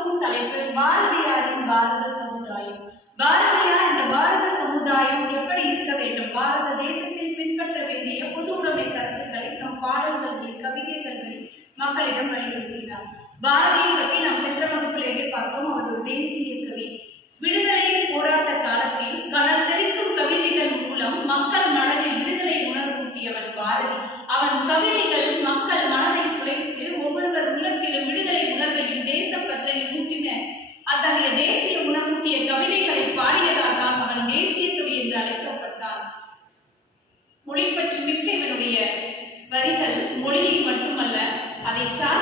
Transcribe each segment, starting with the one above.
நூலுக்கும் தலைப்பு பாரதியாரின் பாரத சமுதாயம். பாரதியார் இந்த பாரத சமுதாயம் எப்படி இருக்க வேண்டும்? பாரத தேசத்தில் பின்பற்ற வேண்டிய பொது உடைமை கருத்துக்களை தம் பாடல்களில் கவிதைகளில் மக்களிடம் வலியுறுத்தினார். பாரதியை பற்றி நாம் சென்ற வகுப்பிலேயே பார்த்தோம் அவர் ஒரு தேசிய கவி. விடுதலையின் போராட்ட காலத்தில் கலர் தெரிக்கும் கவிதைகள் மூலம் மக்கள் மனதில் விடுதலை உணர்வூட்டியவர் பாரதி. அவன் கவிதைகள் மக்கள் dicha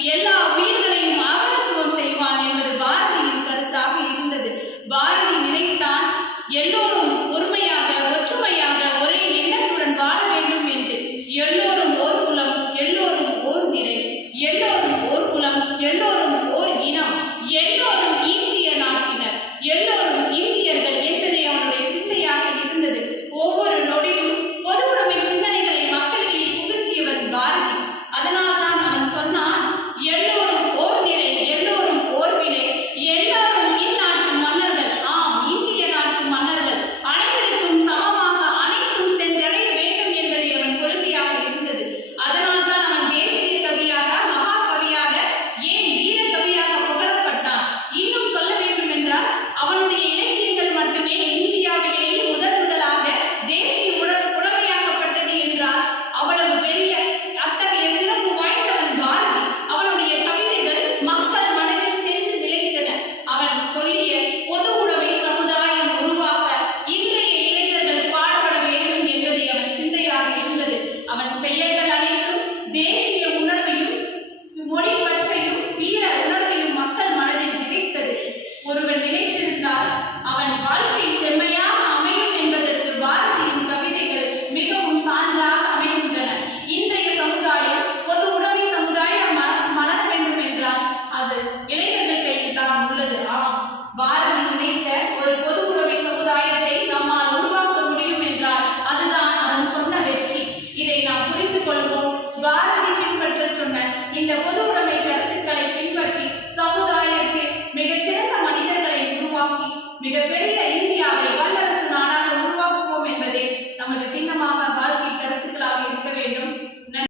bien